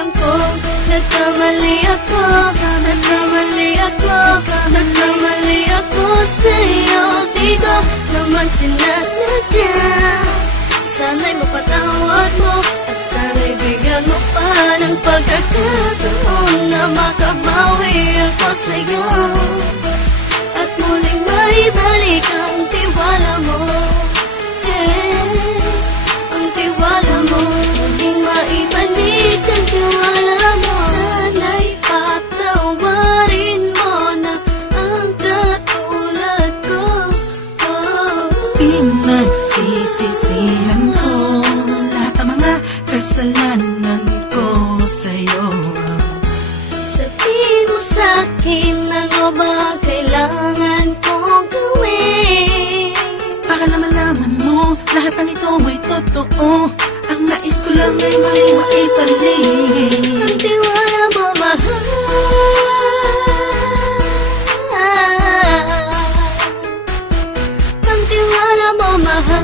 Alam ko, nagkamali ako, nagkamali ako, nagkamali ako sa'yo. Di ko naman sinasadya. Sana'y mapatawad mo at sana'y bigyan mo pa ng pagkakataon na makabawi ako sa'yo at muling maibalik ang tiwala mo. Ang tiwala mo, muling maibalik ang tiwala mo. Sana'y patawarin mo na ang katulad ko. Pinagsisisihan ko lahat ng mga kasalanan ko sa'yo. Sabihin mo sa'kin ano ba kailangan kong gawin para malaman mo lahat ng ito ay totoo. Ang nais ko lang ay maibalik ang tiwala mo, mahal. Ang tiwala mo, mahal.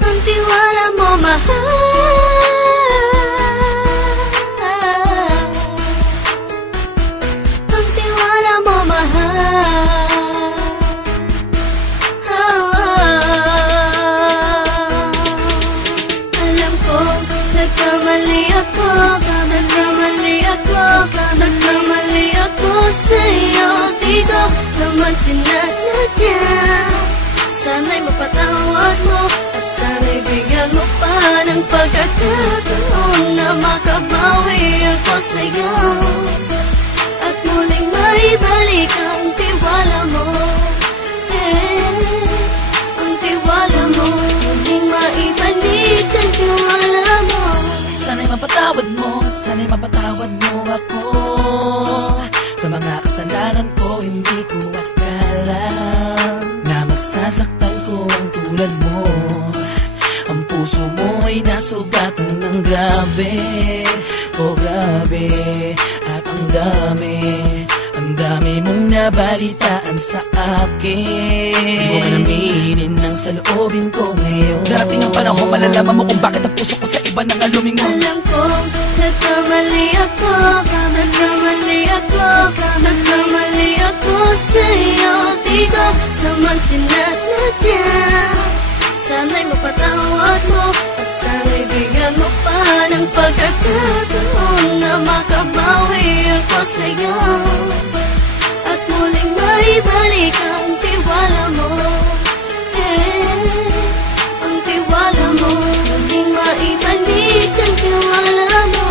Ang tiwala mo, mahal. Ang tiwala mo, mahal. Alam ko, nagkamali ako, nagkamali ako, nagkamali ako sa'yo. Di ko naman sinasadya. Sana'y mapatawad mo at sana'y bigyan mo pa ng pagkakataon na makabawi ako sa'yo at muling maibalik ang tiwala mo. Ang tiwala mo, muling maibalik ang tiwala mo. Sana'y mapatawad mo, sana'y mapatawad mo ako sa mga kasalanan ko. Hindi ko akala na masasaktan ko ang tulad mo. Ang puso mo ay nasugatan ng grabe, oh grabe. At ang dami mong nabalitaan sa akin. Di mo man aminin ang saloobin ko ngayon. Darating ang panahon, malalaman mo kung bakit ang puso ko sa iba nang alumingon. Alam ko, nagkamali ako, nagkamali ako, nagkamali ako sa'yo. Di ko naman sinasadya. Sana'y mapatawad mo at sana'y bigyan mo pa ng pagkakataon na makabawi ako sa'yo at muling maibalik ang tiwala mo. Ang tiwala mo, muling maibalik ang tiwala mo.